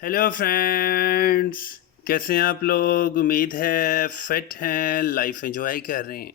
Hello friends. कैसे हैं आप लोग? उम्मीद है फिट हैं, लाइफ एंजॉय कर रहे हैं।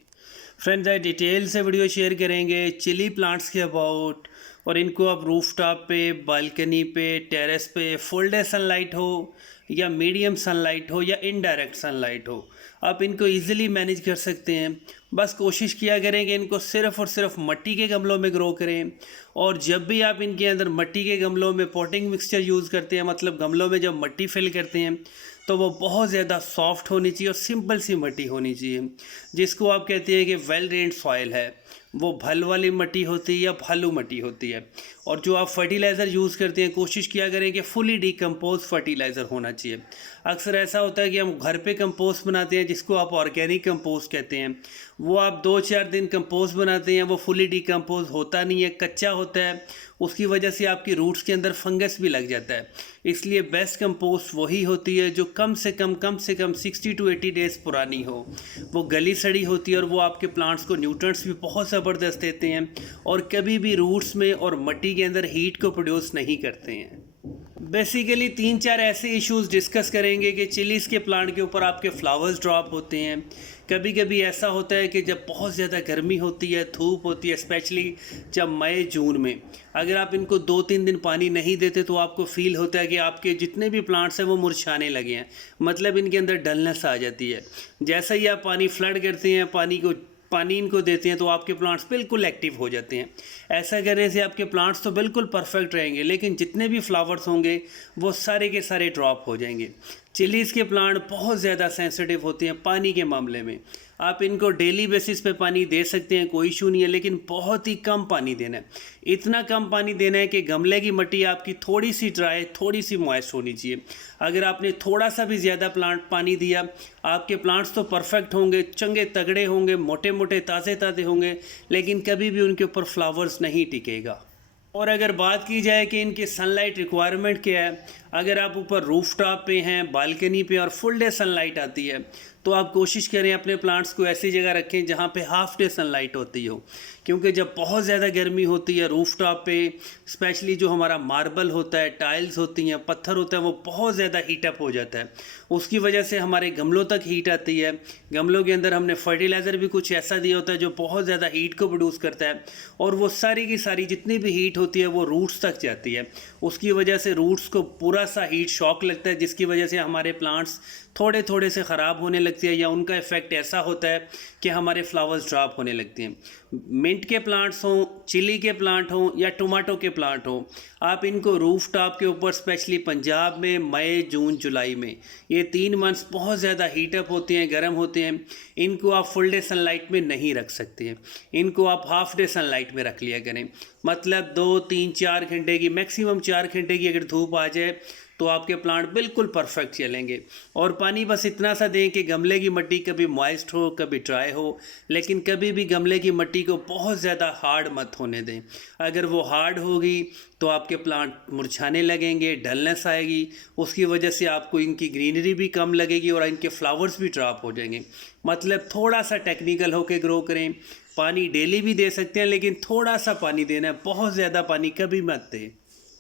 फ्रेंड्स, आज डिटेल से वीडियो शेयर करेंगे चिली प्लांट्स के अबाउट। और इनको आप रूफ टॉप पे, बालकनी पे, टेरेस पे, फुल डे सनलाइट हो या मीडियम सनलाइट हो या इनडायरेक्ट सनलाइट हो, आप इनको इजीली मैनेज कर सकते हैं। बस कोशिश किया करें कि इनको सिर्फ़ और सिर्फ मिट्टी के गमलों में ग्रो करें। और जब भी आप इनके अंदर मिट्टी के गमलों में पॉटिंग मिक्सचर यूज़ करते हैं, मतलब गमलों में जब मिट्टी फिल करते हैं, तो वो बहुत ज़्यादा सॉफ्ट होनी चाहिए और सिंपल सी मिट्टी होनी चाहिए, जिसको आप कहते हैं कि वेल ड्रेन्ड सॉइल है। वो भल वाली मिट्टी होती है या भालू मिट्टी होती है। और जो आप फर्टिलाइज़र यूज़ करते हैं, कोशिश किया करें कि फुली डिकम्पोज फर्टिलाइज़र होना चाहिए। अक्सर ऐसा होता है कि हम घर पे कंपोस्ट बनाते हैं, जिसको आप ऑर्गेनिक कंपोस्ट कहते हैं। वो आप 2-4 दिन कंपोस्ट बनाते हैं, वो फुली डिकम्पोज होता नहीं है, कच्चा होता है। उसकी वजह से आपकी रूट्स के अंदर फंगस भी लग जाता है। इसलिए बेस्ट कंपोस्ट वही होती है जो कम से कम 60 टू 80 डेज़ पुरानी हो। वो गली सड़ी होती है और वो आपके प्लांट्स को न्यूट्रिएंट्स भी बहुत ज़बरदस्त देते हैं और कभी भी रूट्स में और मिट्टी के अंदर हीट को प्रोड्यूस नहीं करते हैं। बेसिकली 3-4 ऐसे इश्यूज डिस्कस करेंगे कि चिलीज़ के प्लांट के ऊपर आपके फ्लावर्स ड्रॉप होते हैं। कभी कभी ऐसा होता है कि जब बहुत ज़्यादा गर्मी होती है, धूप होती है, स्पेशली जब मई जून में, अगर आप इनको 2-3 दिन पानी नहीं देते तो आपको फील होता है कि आपके जितने भी प्लांट्स हैं वो मुरझाने लगे हैं। मतलब इनके अंदर डलनेस आ जाती है। जैसा ही आप पानी फ्लड करते हैं, पानी इनको देते हैं, तो आपके प्लांट्स बिल्कुल एक्टिव हो जाते हैं। ऐसा करने से आपके प्लांट्स तो बिल्कुल परफेक्ट रहेंगे, लेकिन जितने भी फ्लावर्स होंगे वो सारे के सारे ड्रॉप हो जाएंगे। चिलीज़ के प्लांट बहुत ज़्यादा सेंसिटिव होते हैं पानी के मामले में। आप इनको डेली बेसिस पे पानी दे सकते हैं, कोई इशू नहीं है, लेकिन बहुत ही कम पानी देना है। इतना कम पानी देना है कि गमले की मिट्टी आपकी थोड़ी सी ड्राई, थोड़ी सी मॉइस्ट होनी चाहिए। अगर आपने थोड़ा सा भी ज़्यादा प्लांट पानी दिया, आपके प्लांट्स तो परफेक्ट होंगे, चंगे तगड़े होंगे, मोटे मोटे ताज़े ताज़े होंगे, लेकिन कभी भी उनके ऊपर फ्लावर्स नहीं टिकेगा। और अगर बात की जाए कि इनकी सनलाइट रिक्वायरमेंट क्या है, अगर आप ऊपर रूफ टॉप पे हैं, बालकनी पे और फुल डे सनलाइट आती है, तो आप कोशिश करें अपने प्लांट्स को ऐसी जगह रखें जहाँ पे हाफ डे सनलाइट होती हो। क्योंकि जब बहुत ज़्यादा गर्मी होती है रूफ टॉप पे, स्पेशली जो हमारा मार्बल होता है, टाइल्स होती हैं, पत्थर होता है, वो बहुत ज़्यादा हीटअप हो जाता है। उसकी वजह से हमारे गमलों तक हीट आती है। गमलों के अंदर हमने फर्टिलाइज़र भी कुछ ऐसा दिया होता है जो बहुत ज़्यादा हीट को प्रोड्यूस करता है, और वो सारी की सारी जितनी भी हीट होती है वो रूट्स तक जाती है। उसकी वजह से रूट्स को पूरा सा हीट शॉक लगता है, जिसकी वजह से हमारे प्लांट्स थोड़े थोड़े से ख़राब होने लगते हैं, या उनका इफ़ेक्ट ऐसा होता है कि हमारे फ्लावर्स ड्रॉप होने लगते हैं। मिंट के प्लांट्स हों, चिली के प्लांट हों या टोमेटो के प्लांट हों, आप इनको रूफ टॉप के ऊपर, स्पेशली पंजाब में मई जून जुलाई में, ये 3 मंथ्स बहुत ज़्यादा हीटअप होते हैं, गर्म होते हैं। इनको आप फुल डे सनलाइट में नहीं रख सकते हैं। इनको आप हाफ डे सनलाइट में रख लिया करें। मतलब 2-3-4 घंटे की, मैक्सिमम 4 घंटे की अगर धूप आ जाए तो आपके प्लांट बिल्कुल परफेक्ट चलेंगे। और पानी बस इतना सा दें कि गमले की मिट्टी कभी मॉइस्ट हो, कभी ड्राई हो, लेकिन कभी भी गमले की मिट्टी को बहुत ज़्यादा हार्ड मत होने दें। अगर वो हार्ड होगी तो आपके प्लांट मुरझाने लगेंगे, डलनेस आएगी। उसकी वजह से आपको इनकी ग्रीनरी भी कम लगेगी और इनके फ्लावर्स भी ड्रॉप हो जाएंगे। मतलब थोड़ा सा टेक्निकल होकर ग्रो करें। पानी डेली भी दे सकते हैं, लेकिन थोड़ा सा पानी देना है, बहुत ज़्यादा पानी कभी मत दें।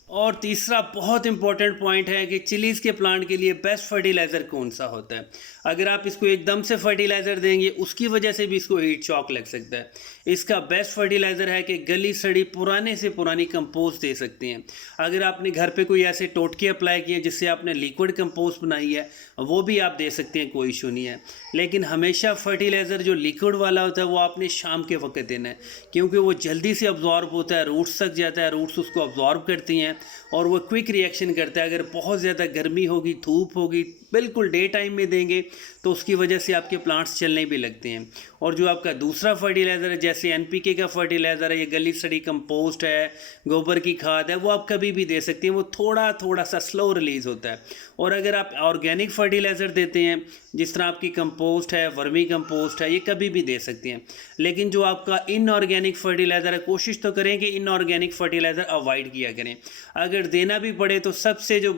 और तीसरा बहुत इंपॉर्टेंट पॉइंट है कि चिलीज़ के प्लांट के लिए बेस्ट फर्टिलाइज़र कौन सा होता है। अगर आप इसको एकदम से फर्टिलाइज़र देंगे, उसकी वजह से भी इसको हीट शॉक लग सकता है। इसका बेस्ट फर्टिलाइज़र है कि गली सड़ी पुराने से पुरानी कंपोस्ट दे सकते हैं। अगर आपने घर पे कोई ऐसे टोटके अप्लाई किए जिससे आपने लिक्विड कंपोस्ट बनाई है, वो भी आप दे सकते हैं, कोई इशू नहीं है। लेकिन हमेशा फर्टिलाइज़र जो लिक्विड वाला होता है वो आपने शाम के वक्त देना है, क्योंकि वो जल्दी से अब्जॉर्ब होता है, रूट्स तक जाता है, रूट्स उसको अब्जॉर्ब करती हैं और वो क्विक रिएक्शन करता है। अगर बहुत ज़्यादा गर्मी होगी, धूप होगी, बिल्कुल डे टाइम में देंगे तो उसकी वजह से आपके प्लांट्स चलने भी लगते हैं। और जो आपका दूसरा फर्टिलाइज़र है, जैसे एनपीके का फर्टिलाइज़र है, ये गली सड़ी कंपोस्ट है, गोबर की खाद है, वो आप कभी भी दे सकते हैं। वो थोड़ा थोड़ा सा स्लो रिलीज़ होता है। और अगर आप ऑर्गेनिक फर्टिलाइज़र देते हैं, जिस तरह आपकी कंपोस्ट है, वर्मी कंपोस्ट है, ये कभी भी दे सकते हैं। लेकिन जो आपका इनऑर्गेनिक फर्टिलाइज़र है, कोशिश तो करें कि इनऑर्गेनिक फर्टिलाइज़र अवॉइड किया करें। अगर देना भी पड़े तो सबसे जो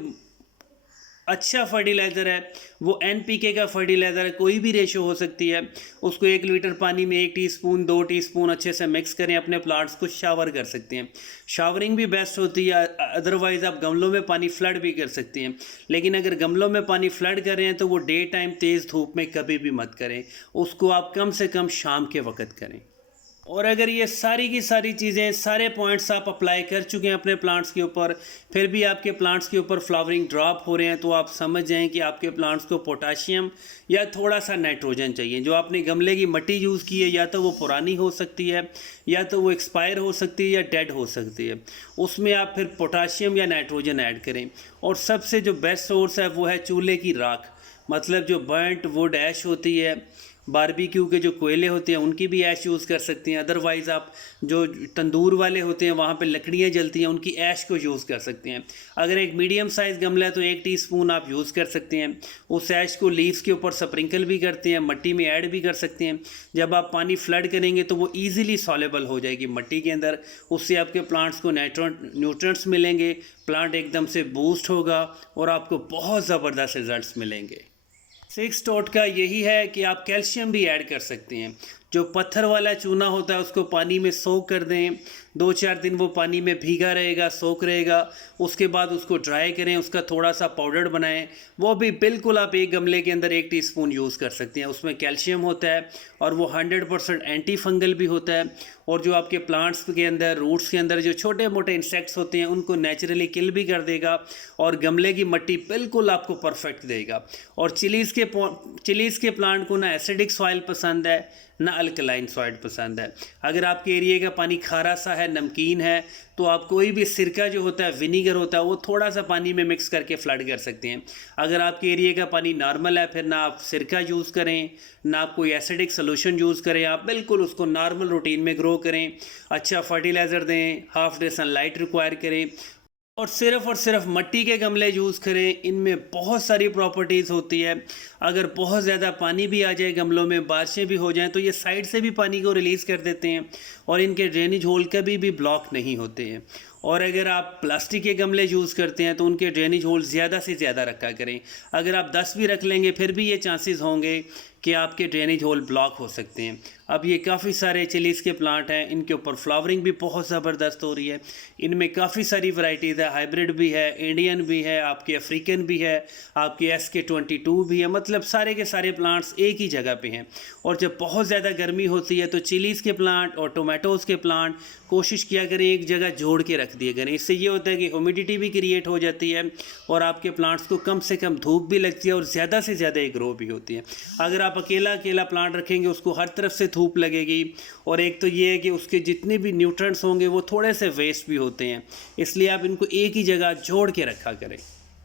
अच्छा फर्टिलाइज़र है, वो एनपीके का फर्टिलाइज़र है, कोई भी रेशो हो सकती है। उसको 1 लीटर पानी में 1 टीस्पून 2 टीस्पून अच्छे से मिक्स करें, अपने प्लांट्स को शावर कर सकते हैं। शावरिंग भी बेस्ट होती है, अदरवाइज़ आप गमलों में पानी फ्लड भी कर सकते हैं। लेकिन अगर गमलों में पानी फ्लड कर रहे हैं तो वो डे टाइम तेज़ धूप में कभी भी मत करें, उसको आप कम से कम शाम के वक़्त करें। और अगर ये सारी की सारी चीज़ें, सारे पॉइंट्स आप अप्लाई कर चुके हैं अपने प्लांट्स के ऊपर, फिर भी आपके प्लांट्स के ऊपर फ्लावरिंग ड्रॉप हो रहे हैं, तो आप समझ जाएं कि आपके प्लांट्स को पोटाशियम या थोड़ा सा नाइट्रोजन चाहिए। जो आपने गमले की मिट्टी यूज़ की है, या तो वो पुरानी हो सकती है, या तो वो एक्सपायर हो सकती है, या डेड हो सकती है। उसमें आप फिर पोटाशियम या नाइट्रोजन ऐड करें। और सबसे जो बेस्ट सोर्स है वो है चूल्हे की राख, मतलब जो बर्नट वुड ऐश होती है, बारबेक्यू के जो कोयले होते हैं उनकी भी ऐश यूज़ कर सकते हैं। अदरवाइज़ आप जो तंदूर वाले होते हैं वहाँ पे लकड़ियाँ जलती हैं, उनकी ऐश को यूज़ कर सकते हैं। अगर एक मीडियम साइज़ गमला है तो 1 टीस्पून आप यूज़ कर सकते हैं। उस ऐश को लीव्स के ऊपर स्प्रिंकल भी करते हैं, मिट्टी में ऐड भी कर सकते हैं। जब आप पानी फ्लड करेंगे तो वो ईज़िली सॉलेबल हो जाएगी मिट्टी के अंदर, उससे आपके प्लांट्स को न्यूट्रिएंट्स मिलेंगे, प्लांट एकदम से बूस्ट होगा और आपको बहुत ज़बरदस्त रिजल्ट्स मिलेंगे। 6 टोट का यही है कि आप कैल्शियम भी ऐड कर सकते हैं। जो पत्थर वाला चूना होता है उसको पानी में सोक कर दें, 2-4 दिन वो पानी में भीगा रहेगा, सोक रहेगा। उसके बाद उसको ड्राई करें, उसका थोड़ा सा पाउडर बनाएं। वो भी बिल्कुल आप एक गमले के अंदर 1 टीस्पून यूज़ कर सकते हैं। उसमें कैल्शियम होता है और वो 100% एंटी फंगल भी होता है। और जो आपके प्लांट्स के अंदर, रूट्स के अंदर जो छोटे मोटे इंसेक्ट्स होते हैं उनको नेचुरली किल भी कर देगा और गमले की मिट्टी बिल्कुल आपको परफेक्ट देगा। और चिलीज़ के प्लांट को ना एसिडिक सॉइल पसंद है, ना अल्कलाइन सॉइल पसंद है। अगर आपके एरिया का पानी खारा सा है, नमकीन है, तो आप कोई भी सिरका जो होता है, विनीगर होता है, वो थोड़ा सा पानी में मिक्स करके फ्लड कर सकते हैं। अगर आपके एरिया का पानी नॉर्मल है, फिर ना आप सिरका यूज़ करें, ना आप कोई एसिडिक सोल्यूशन यूज़ करें, आप बिल्कुल उसको नॉर्मल रूटीन में ग्रो करें। अच्छा फर्टिलाइज़र दें, हाफ डे सनलाइट रिक्वायर करें और सिर्फ मिट्टी के गमले यूज़ करें। इनमें बहुत सारी प्रॉपर्टीज़ होती है। अगर बहुत ज़्यादा पानी भी आ जाए गमलों में, बारिशें भी हो जाएं, तो ये साइड से भी पानी को रिलीज़ कर देते हैं और इनके ड्रेनेज होल कभी भी ब्लॉक नहीं होते हैं। और अगर आप प्लास्टिक के गमले यूज़ करते हैं तो उनके ड्रेनेज होल ज़्यादा से ज़्यादा रखा करें। अगर आप 10 भी रख लेंगे फिर भी ये चांसेस होंगे कि आपके ड्रेनेज होल ब्लॉक हो सकते हैं। अब ये काफ़ी सारे चिलीज़ के प्लांट हैं, इनके ऊपर फ्लावरिंग भी बहुत ज़बरदस्त हो रही है। इनमें काफ़ी सारी वैरायटीज़ है, हाइब्रिड भी है, इंडियन भी है, आपके अफ्रीकन भी है, आपके SK22 भी है। मतलब सारे के सारे प्लांट्स एक ही जगह पे हैं। और जब बहुत ज़्यादा गर्मी होती है तो चिलीज़ के प्लांट और टोमेटोज़ के प्लांट कोशिश किया करें एक जगह जोड़ के रख दिए करें। इससे ये होता है कि ह्यूमिडिटी भी क्रिएट हो जाती है और आपके प्लांट्स को कम से कम धूप भी लगती है और ज़्यादा से ज़्यादा ग्रो भी होती है। अगर आप अकेला प्लांट रखेंगे उसको हर तरफ से धूप लगेगी और एक तो ये है कि उसके जितने भी न्यूट्रिएंट्स होंगे वो थोड़े से वेस्ट भी होते हैं। इसलिए आप इनको एक ही जगह जोड़ के रखा करें।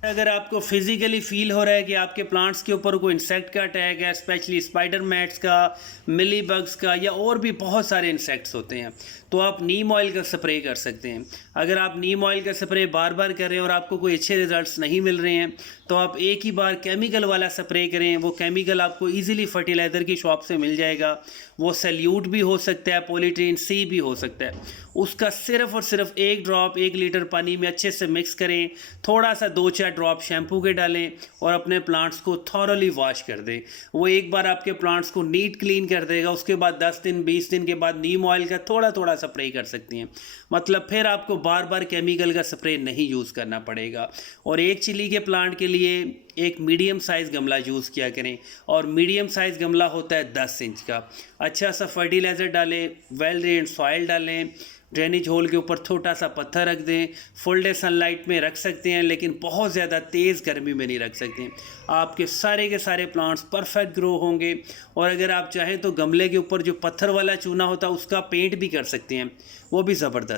अगर आपको फिज़िकली फील हो रहा है कि आपके प्लांट्स के ऊपर कोई इंसेक्ट का अटैक है, स्पेशली स्पाइडर मैट्स का, मिली बग्स का, या और भी बहुत सारे इंसेक्ट्स होते हैं, तो आप नीम ऑयल का स्प्रे कर सकते हैं। अगर आप नीम ऑयल का स्प्रे बार बार करें और आपको कोई अच्छे रिजल्ट्स नहीं मिल रहे हैं तो आप एक ही बार केमिकल वाला स्प्रे करें। वो केमिकल आपको इजीली फर्टिलाइज़र की शॉप से मिल जाएगा। वो सल्यूट भी हो सकता है, पॉलीट्रीन सी भी हो सकता है। उसका सिर्फ और सिर्फ 1 ड्रॉप 1 लीटर पानी में अच्छे से मिक्स करें, थोड़ा सा 2-4 ड्रॉप शैम्पू के डालें और अपने प्लांट्स को थॉरली वॉश कर दें। वो एक बार आपके प्लांट्स को नीट क्लीन कर देगा। उसके बाद 10 दिन 20 दिन के बाद नीम ऑयल का थोड़ा थोड़ा स्प्रे कर सकती हैं। मतलब फिर आपको बार बार केमिकल का स्प्रे नहीं यूज़ करना पड़ेगा। और एक चिली के प्लांट के लिए एक मीडियम साइज़ गमला यूज़ किया करें और मीडियम साइज़ गमला होता है 10 इंच का। अच्छा सा फर्टिलाइज़र डालें, वेल ड्रेन्ड सॉइल डालें, ड्रेनेज होल के ऊपर छोटा सा पत्थर रख दें। फुल डे सनलाइट में रख सकते हैं लेकिन बहुत ज़्यादा तेज़ गर्मी में नहीं रख सकते। आपके सारे के सारे प्लांट्स परफेक्ट ग्रो होंगे। और अगर आप चाहें तो गमले के ऊपर जो पत्थर वाला चूना होता है उसका पेंट भी कर सकते हैं, वो भी ज़बरदस्त।